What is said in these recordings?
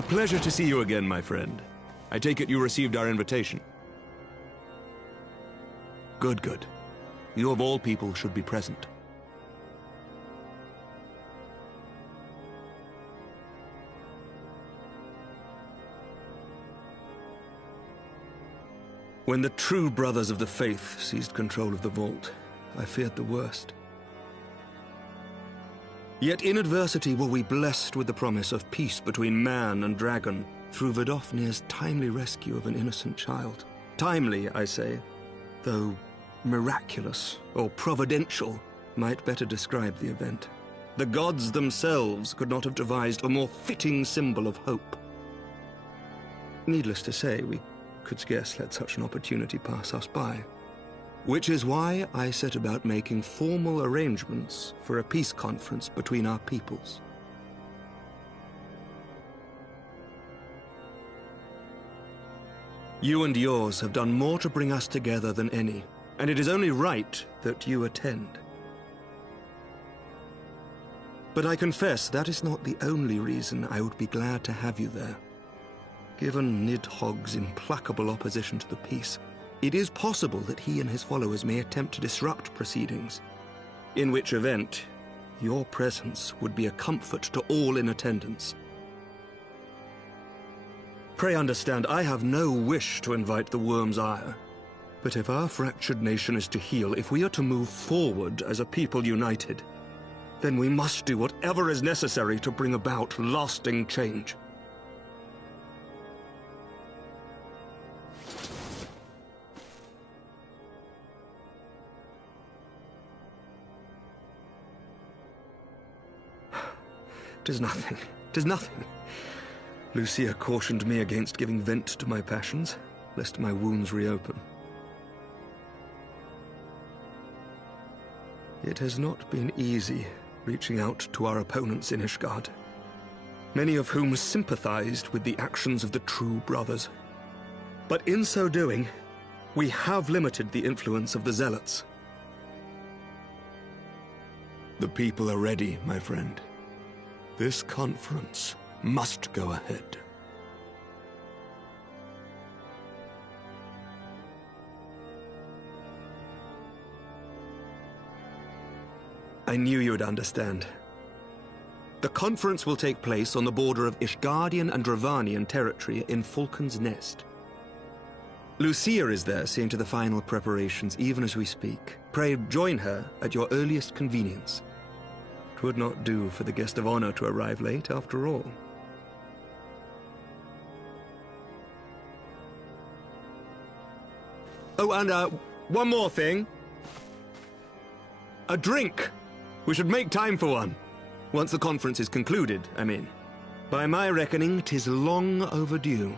A pleasure to see you again, my friend. I take it you received our invitation. Good, good. You of all people should be present. When the true brothers of the faith seized control of the vault, I feared the worst. Yet in adversity were we blessed with the promise of peace between man and dragon through Vidofnir's timely rescue of an innocent child. Timely, I say, though miraculous or providential might better describe the event. The gods themselves could not have devised a more fitting symbol of hope. Needless to say, we could scarce let such an opportunity pass us by. Which is why I set about making formal arrangements for a peace conference between our peoples. You and yours have done more to bring us together than any, and it is only right that you attend. But I confess that is not the only reason I would be glad to have you there. Given Nidhogg's implacable opposition to the peace, it is possible that he and his followers may attempt to disrupt proceedings, in which event your presence would be a comfort to all in attendance. Pray understand, I have no wish to invite the worm's ire, but if our fractured nation is to heal, if we are to move forward as a people united, then we must do whatever is necessary to bring about lasting change. "'Tis nothing. 'Tis nothing." Lucia cautioned me against giving vent to my passions, lest my wounds reopen. It has not been easy reaching out to our opponents in Ishgard, many of whom sympathized with the actions of the true brothers. But in so doing, we have limited the influence of the zealots. The people are ready, my friend. This conference must go ahead. I knew you would understand. The conference will take place on the border of Ishgardian and Dravanian territory in Falcon's Nest. Lucia is there seeing to the final preparations even as we speak. Pray join her at your earliest convenience. It would not do for the guest of honor to arrive late, after all. Oh, and one more thing. A drink. We should make time for one. Once the conference is concluded, I mean. By my reckoning, 'tis long overdue.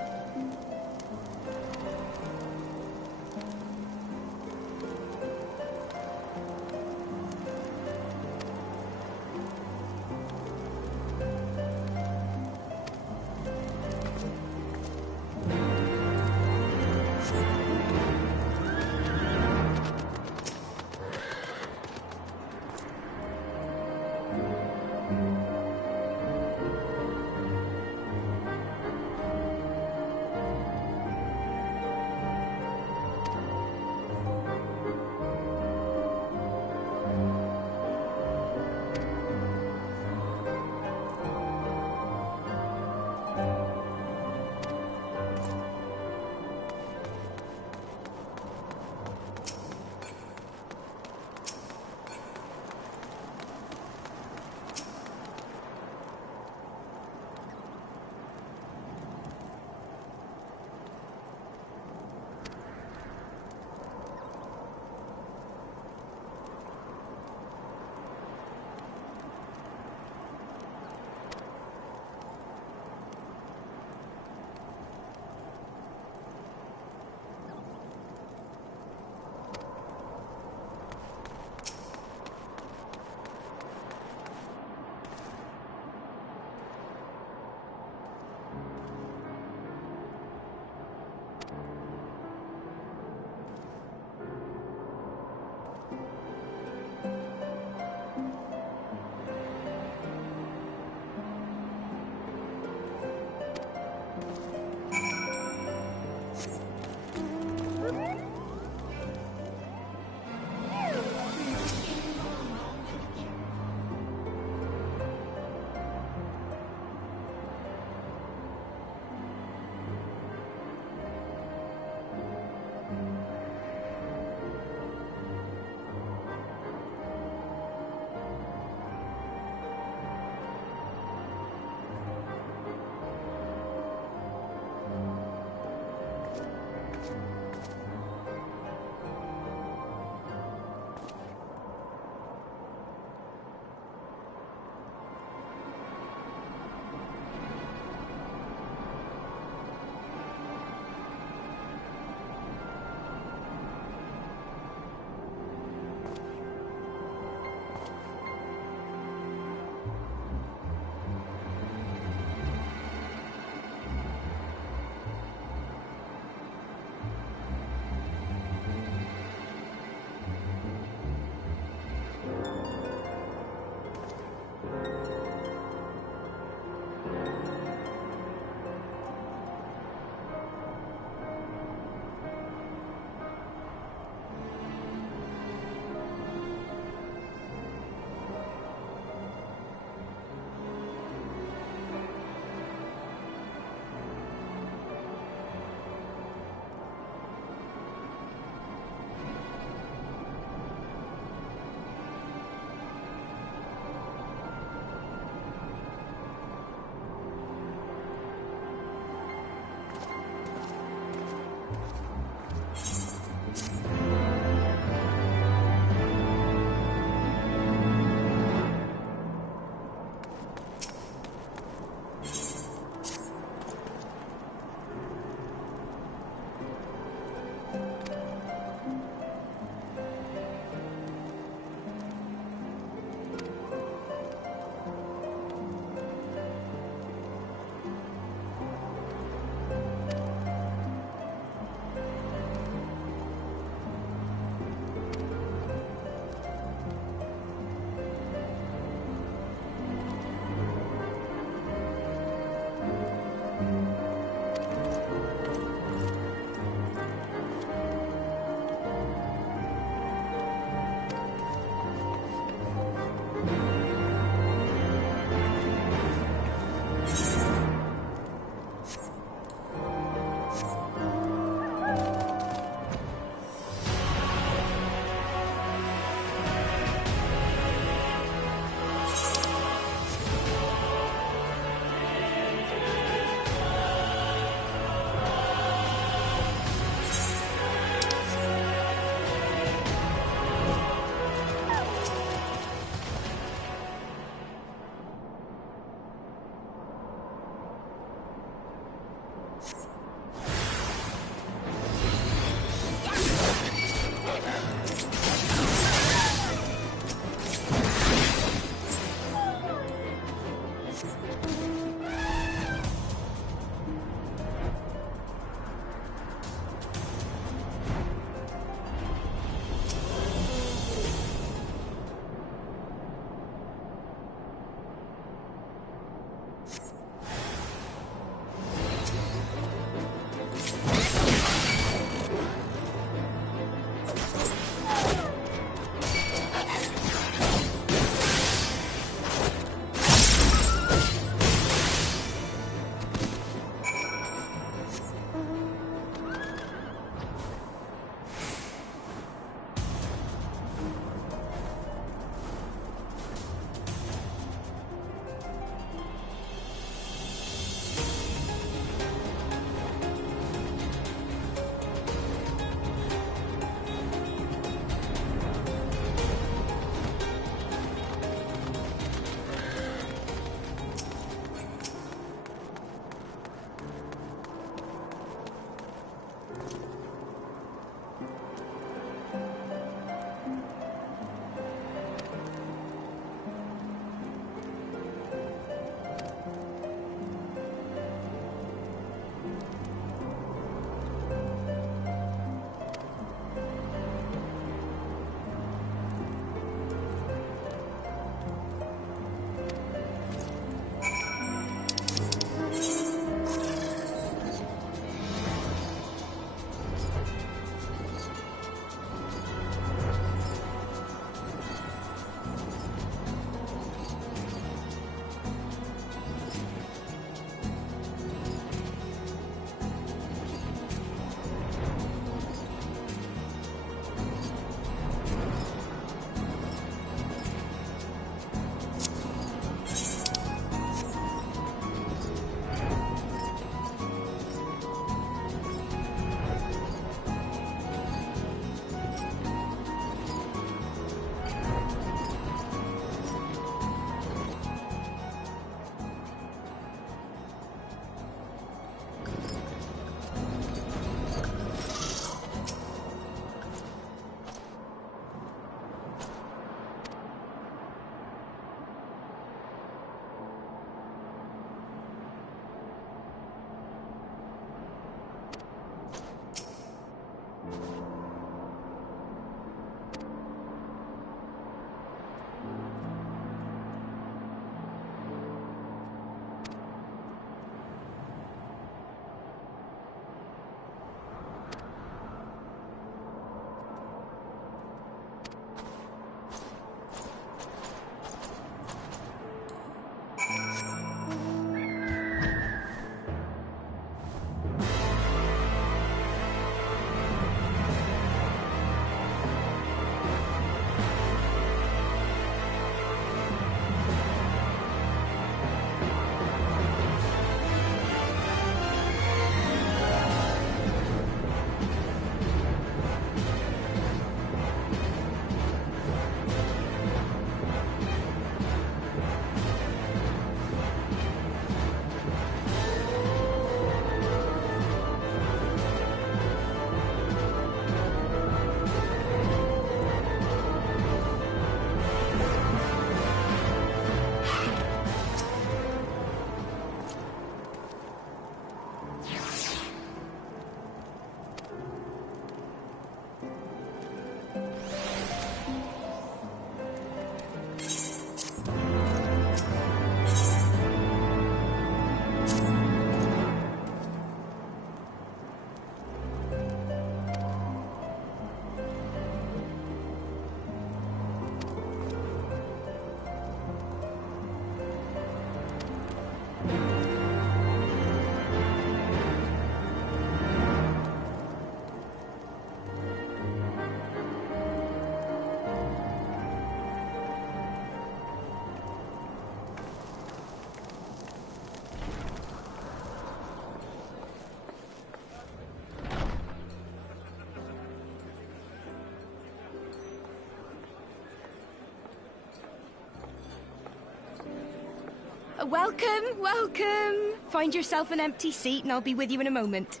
Welcome, welcome. Find yourself an empty seat and I'll be with you in a moment.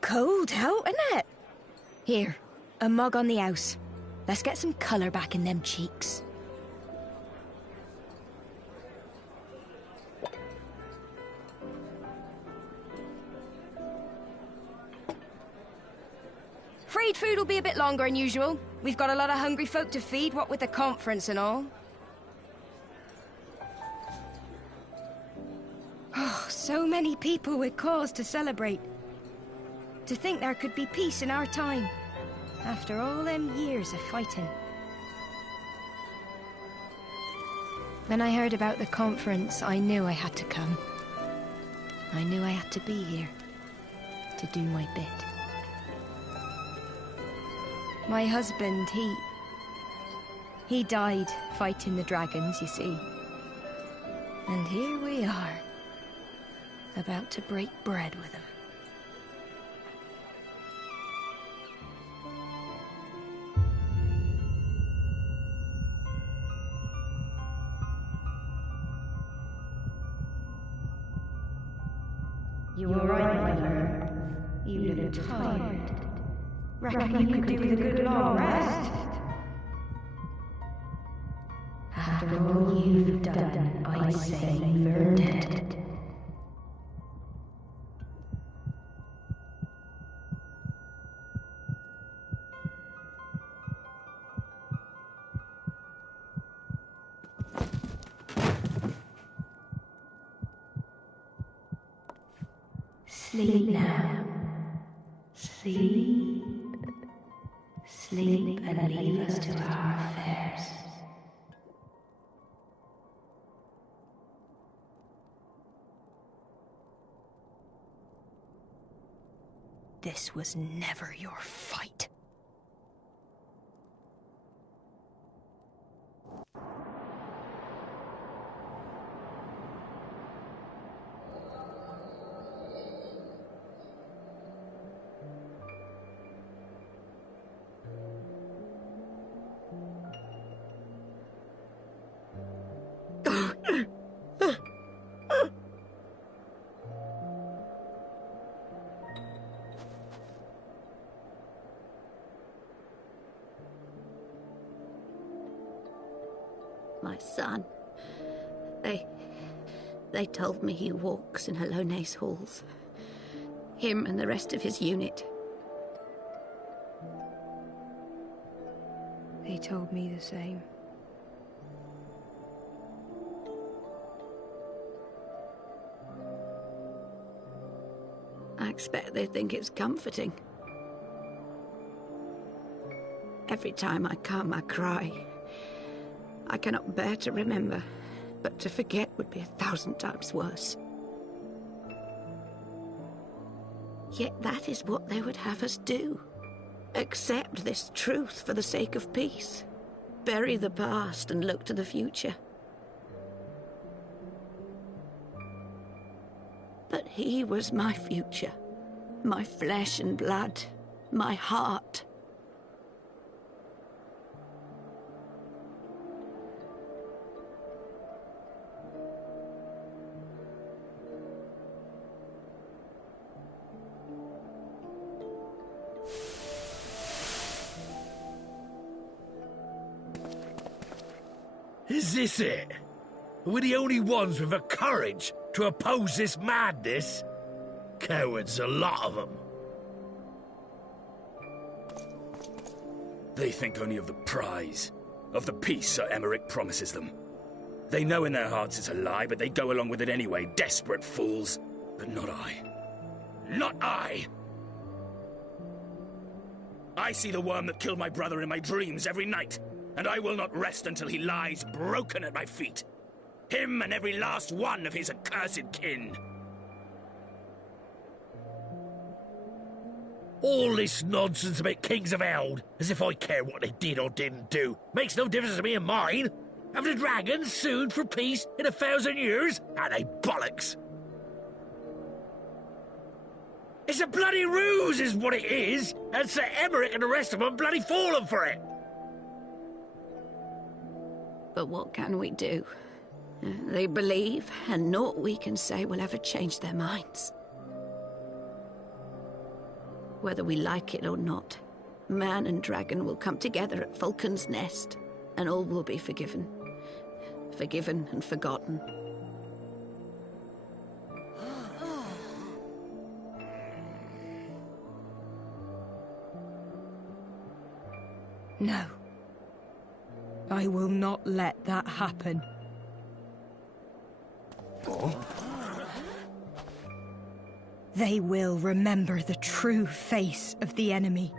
Cold out, isn't it? Here, a mug on the house. Let's get some colour back in them cheeks. Afraid food will be a bit longer than usual. We've got a lot of hungry folk to feed, what with the conference and all. Oh, so many people with cause to celebrate. To think there could be peace in our time, after all them years of fighting. When I heard about the conference, I knew I had to come. I knew I had to be here, to do my bit. My husband, he died fighting the dragons, you see. And here we are, about to break bread with him. You all right, my friend? You look tired. Reckon you could do with a good long rest? After all you've done, I'd say you've earned it. Sleep now. Sleep. Sleep and leave us to our affairs. This was never your fight. My son. They told me he walks in Hallone's halls. Him and the rest of his unit. They told me the same. I expect they think it's comforting. Every time I come, I cry. I cannot bear to remember, but to forget would be 1,000 times worse. Yet that is what they would have us do. Accept this truth for the sake of peace. Bury the past and look to the future. But he was my future, my flesh and blood, my heart. Is this it? We're the only ones with the courage to oppose this madness? Cowards, a lot of them. They think only of the prize, of the peace Sir Emmerich promises them. They know in their hearts it's a lie, but they go along with it anyway, desperate fools. But not I. Not I! I see the worm that killed my brother in my dreams every night, and I will not rest until he lies broken at my feet. Him and every last one of his accursed kin. All this nonsense about Kings of Eld, as if I care what they did or didn't do, makes no difference to me and mine. Have the dragons sued for peace in 1,000 years? Are they bollocks? It's a bloody ruse is what it is, and Sir Emmerich and the rest of them are bloody fallen for it. But what can we do? They believe, and naught we can say will ever change their minds. Whether we like it or not, man and dragon will come together at Vulcan's Nest, and all will be forgiven. Forgiven and forgotten. No. I will not let that happen. They will remember the true face of the enemy.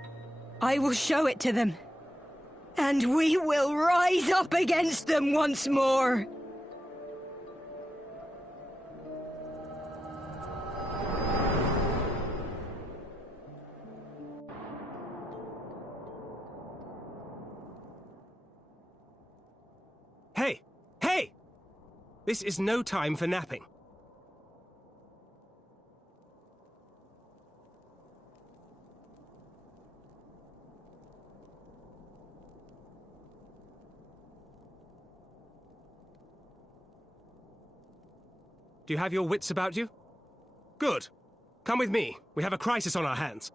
I will show it to them. And we will rise up against them once more. Hey! Hey! This is no time for napping. Do you have your wits about you? Good. Come with me. We have a crisis on our hands.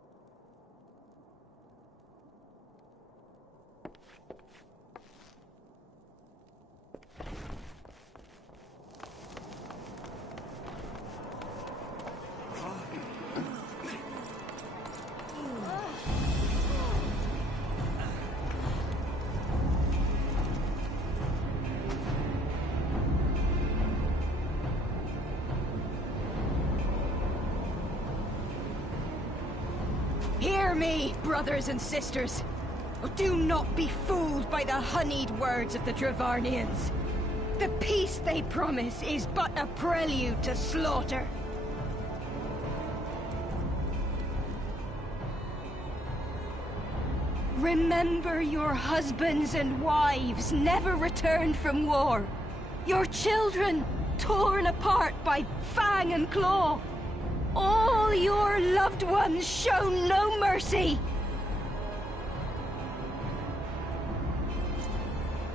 Hear me, brothers and sisters. Do not be fooled by the honeyed words of the Dravarnians. The peace they promise is but a prelude to slaughter. Remember your husbands and wives never returned from war. Your children torn apart by fang and claw. All your loved ones shown no mercy.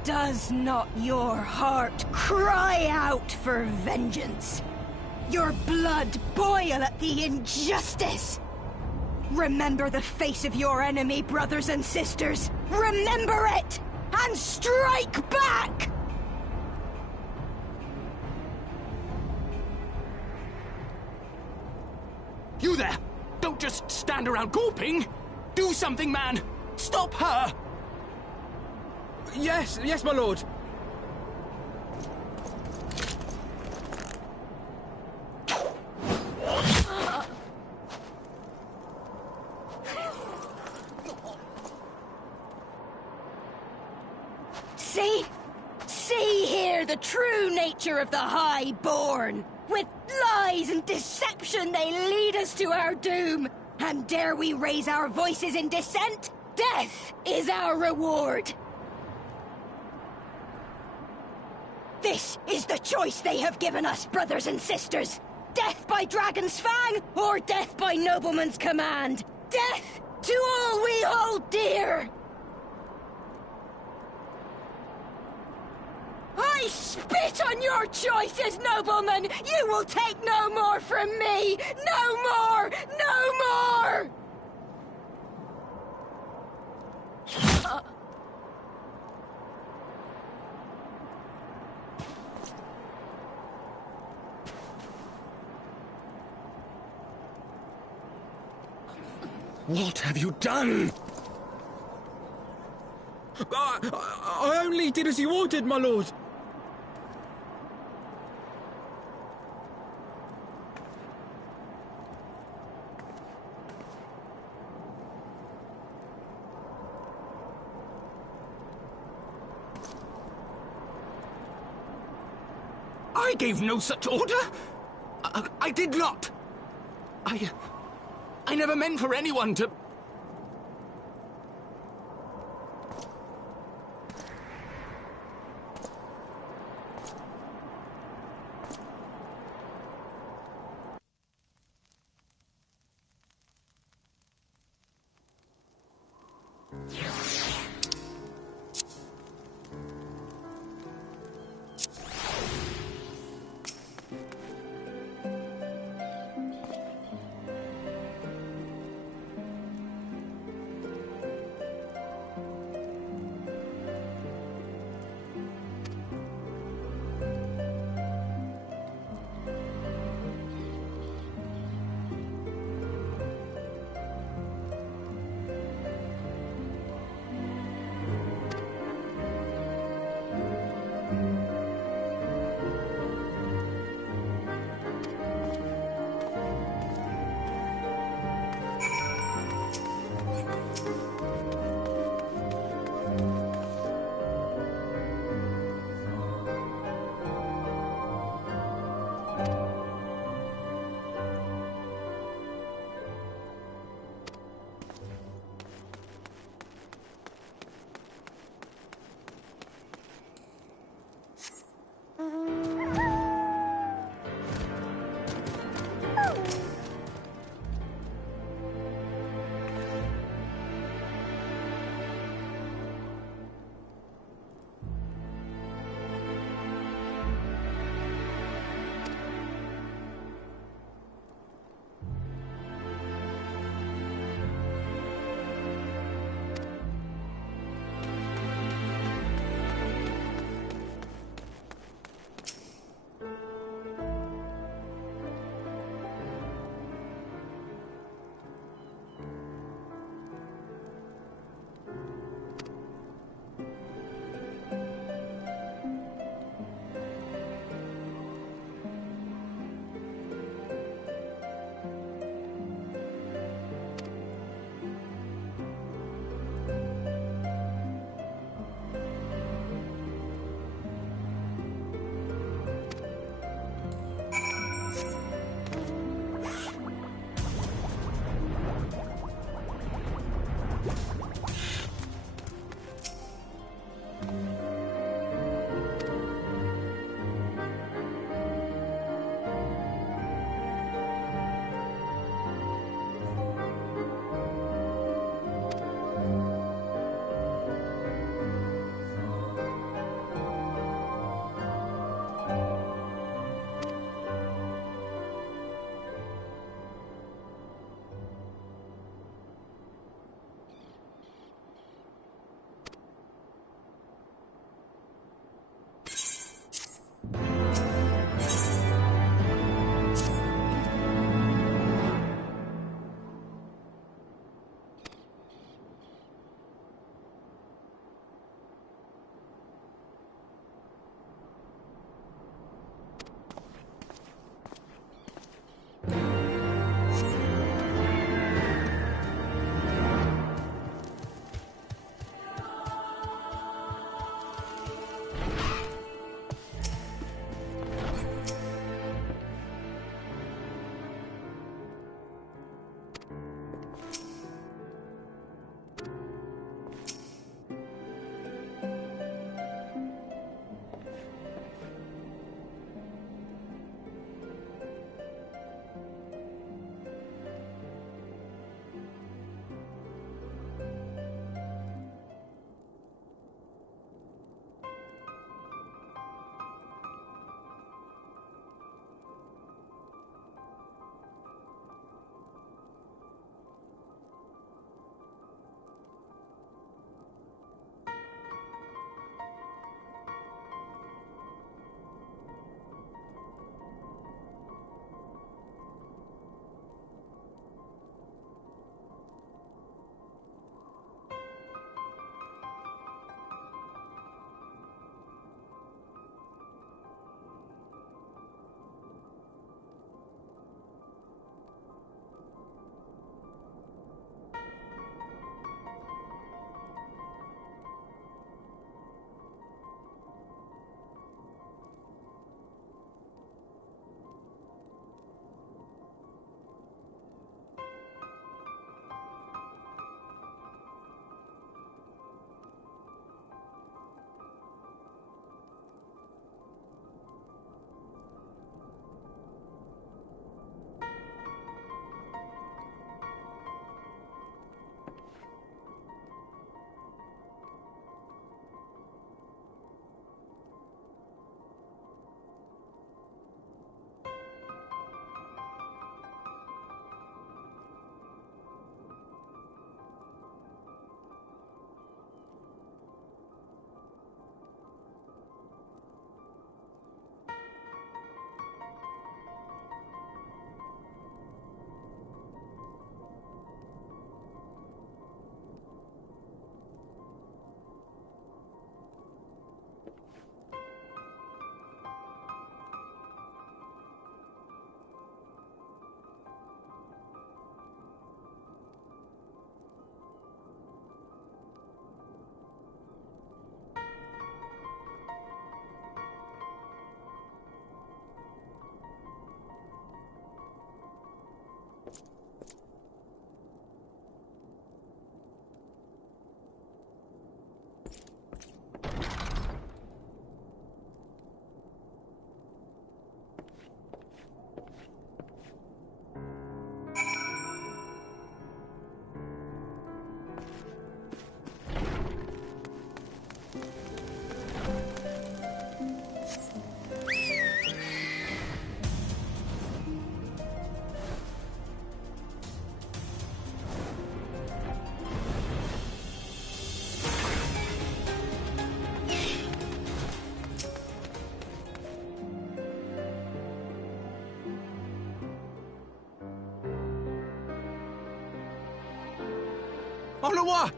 Does not your heart cry out for vengeance? Your blood boil at the injustice? Remember the face of your enemy, brothers and sisters. Remember it, and strike back! You there! Don't just stand around gawping! Do something, man! Stop her! Yes, my lord. See here the true nature of the Highborn. With lies and deception they lead us to our doom. And dare we raise our voices in dissent? Death is our reward. This is the choice they have given us, brothers and sisters. Death by dragon's fang, or death by nobleman's command. Death to all we hold dear. I spit on your choices, noblemen! You will take no more from me! No more! No more! What have you done? I only did as you ordered, my lord. I gave no such order. I did not. I never meant for anyone to... Onawa!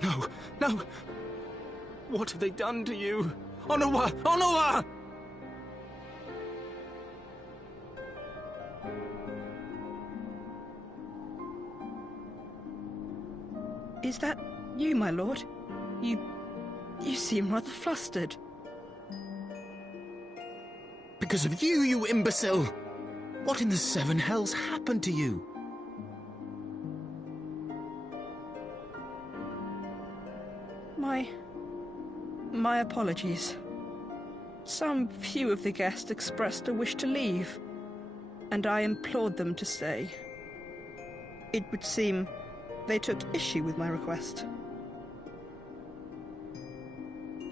No, no! What have they done to you? Onawa! Onawa! Is that you, my lord? You seem rather flustered. Because of you, you imbecile! What in the seven hells happened to you? My apologies. Some few of the guests expressed a wish to leave, and I implored them to stay. It would seem they took issue with my request.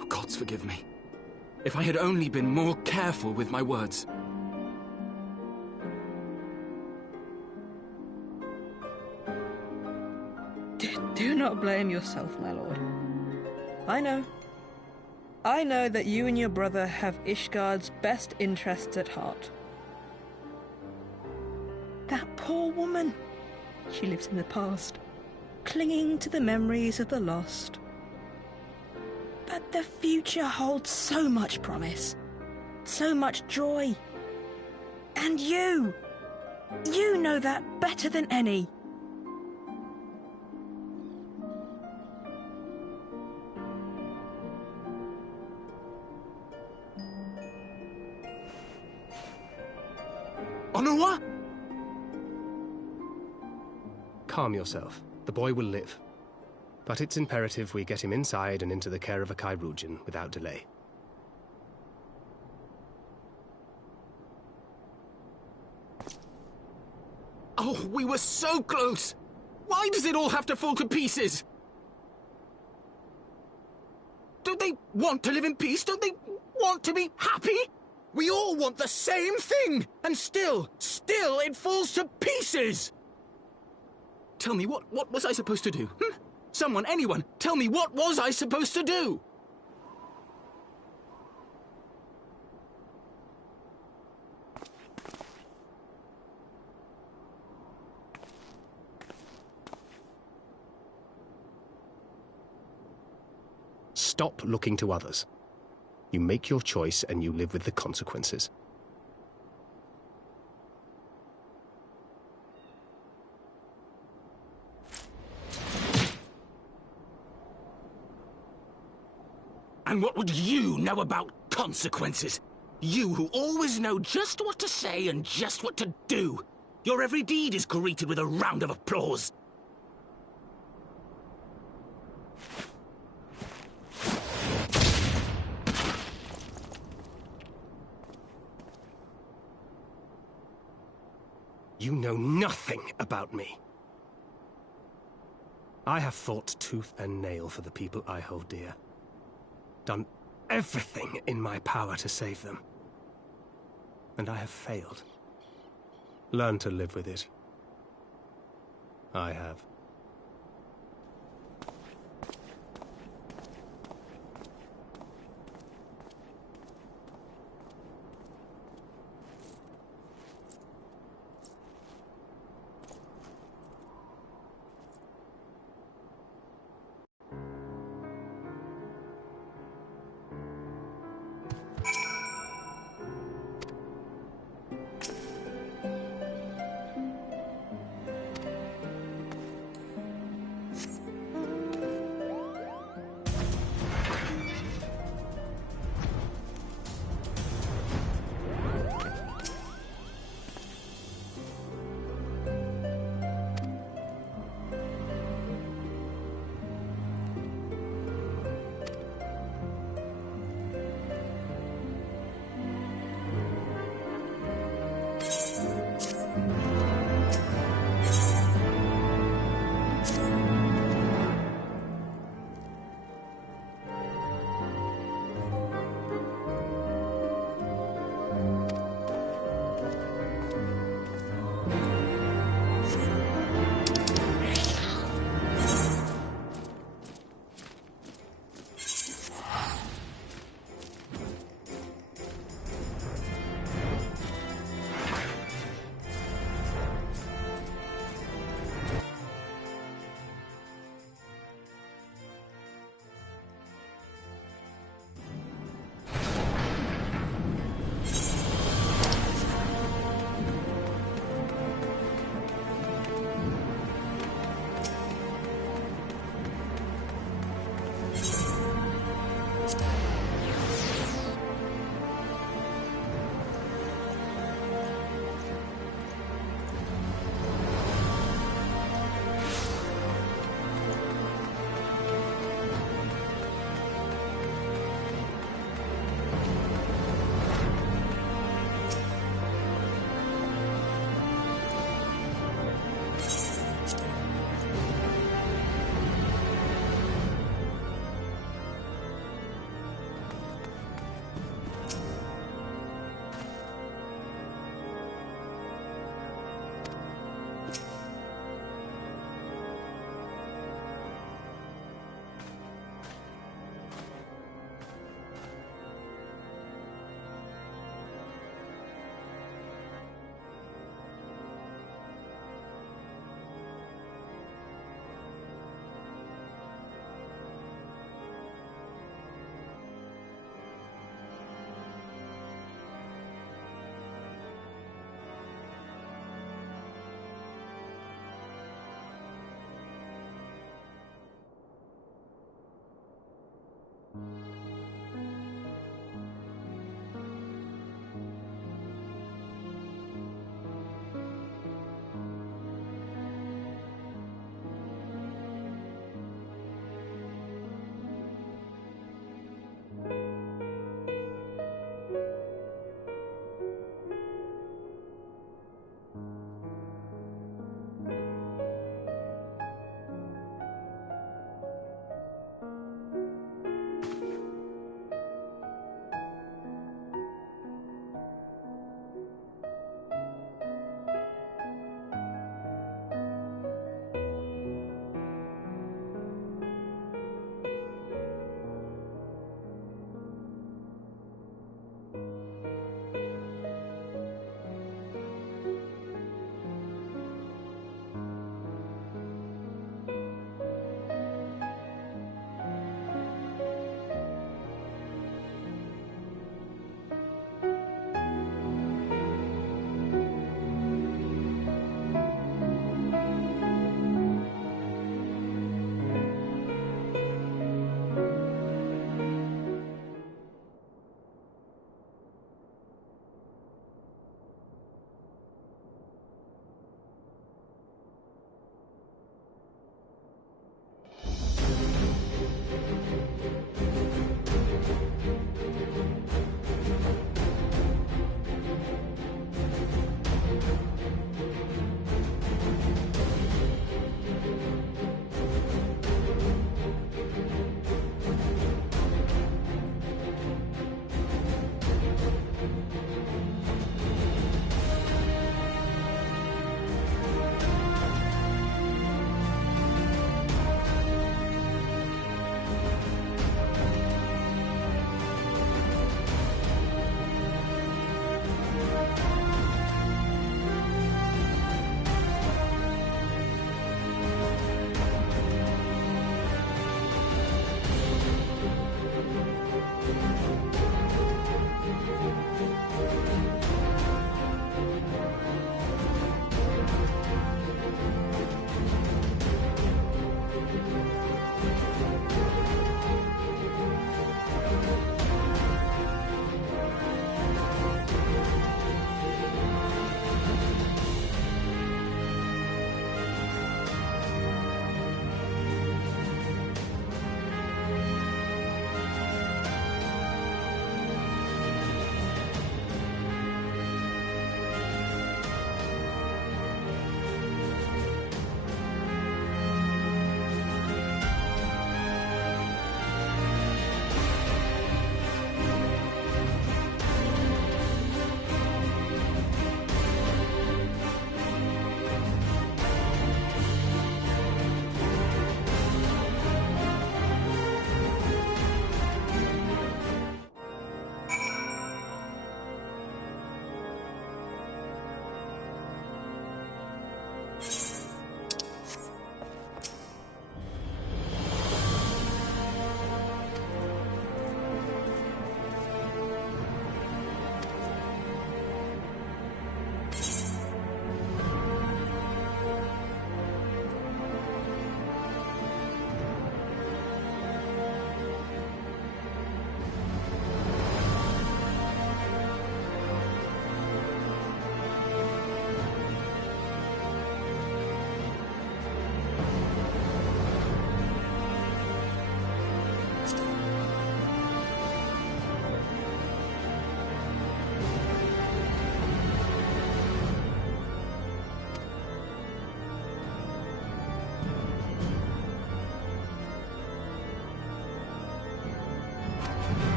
Oh, gods forgive me. If I had only been more careful with my words. Do not blame yourself, my lord. I know that you and your brother have Ishgard's best interests at heart. That poor woman. She lives in the past, clinging to the memories of the lost. But the future holds so much promise, so much joy. And you know that better than any. Onawa? Calm yourself. The boy will live. But it's imperative we get him inside and into the care of a Kairoujian without delay. Oh, we were so close! Why does it all have to fall to pieces? Don't they want to live in peace? Don't they want to be happy? We all want the same thing! And still it falls to pieces! Tell me, what was I supposed to do? Someone, anyone, tell me, what was I supposed to do? Stop looking to others. You make your choice and you live with the consequences. And what would you know about consequences? You who always know just what to say and just what to do. Your every deed is greeted with a round of applause. You know nothing about me. I have fought tooth and nail for the people I hold dear. Done everything in my power to save them. And I have failed. Learn to live with it. I have.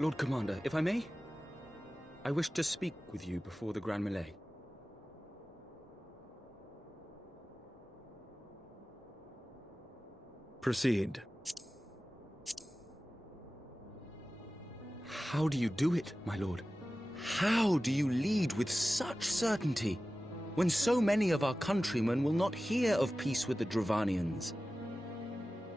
Lord Commander, if I may? I wish to speak with you before the Grand Melee. Proceed. How do you do it, my lord? How do you lead with such certainty, when so many of our countrymen will not hear of peace with the Dravanians?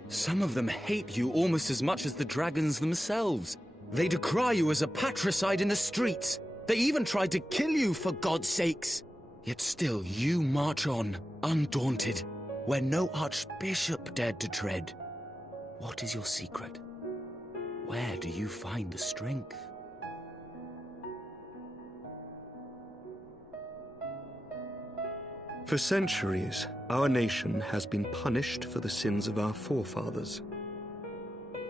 Some of them hate you almost as much as the dragons themselves. They decry you as a patricide in the streets. They even tried to kill you, for God's sakes. Yet still you march on, undaunted, where no archbishop dared to tread. What is your secret? Where do you find the strength? For centuries, our nation has been punished for the sins of our forefathers.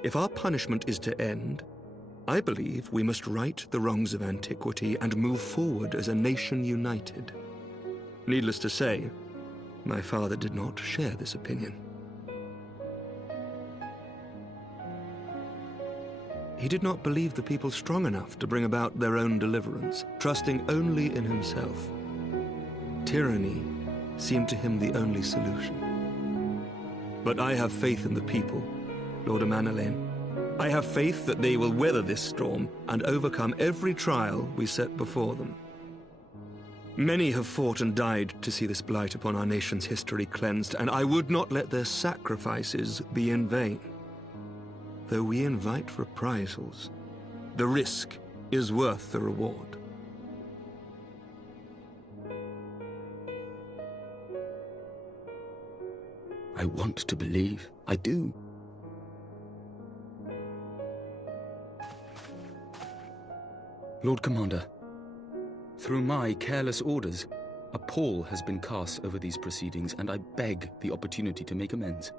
If our punishment is to end, I believe we must right the wrongs of antiquity and move forward as a nation united. Needless to say, my father did not share this opinion. He did not believe the people strong enough to bring about their own deliverance, trusting only in himself. Tyranny seemed to him the only solution. But I have faith in the people, Lord Amanalain. I have faith that they will weather this storm and overcome every trial we set before them. Many have fought and died to see this blight upon our nation's history cleansed, and I would not let their sacrifices be in vain. Though we invite reprisals, the risk is worth the reward. I want to believe. I do. Lord Commander, through my careless orders, a pall has been cast over these proceedings, and I beg the opportunity to make amends.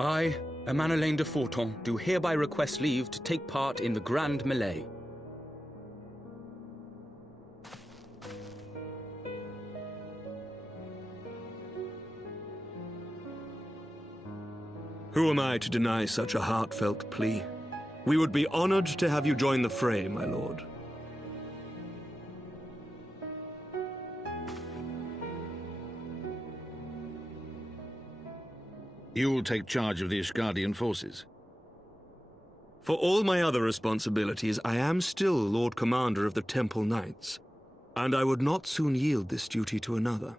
I, Amanalain de Forton, do hereby request leave to take part in the Grand Melee. Who am I to deny such a heartfelt plea? We would be honored to have you join the fray, my lord. You'll take charge of the Ishgardian forces? For all my other responsibilities, I am still Lord Commander of the Temple Knights, and I would not soon yield this duty to another.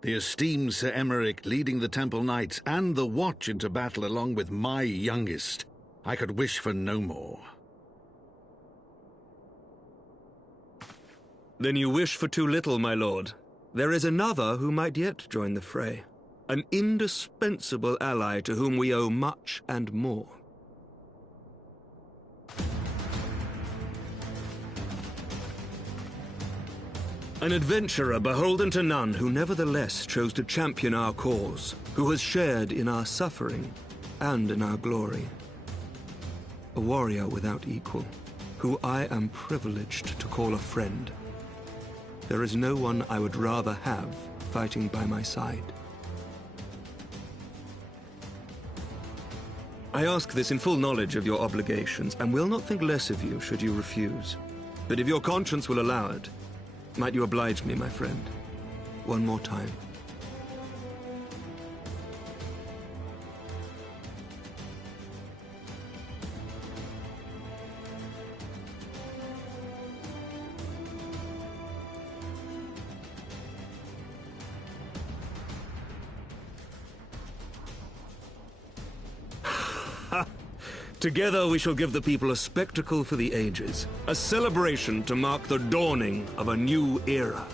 The esteemed Sir Emeric leading the Temple Knights and the Watch into battle along with my youngest. I could wish for no more. Then you wish for too little, my lord. There is another who might yet join the fray. An indispensable ally to whom we owe much and more. An adventurer beholden to none who nevertheless chose to champion our cause, who has shared in our suffering and in our glory. A warrior without equal, who I am privileged to call a friend. There is no one I would rather have fighting by my side. I ask this in full knowledge of your obligations, and will not think less of you should you refuse. But if your conscience will allow it, might you oblige me, my friend, one more time? Together we shall give the people a spectacle for the ages, a celebration to mark the dawning of a new era.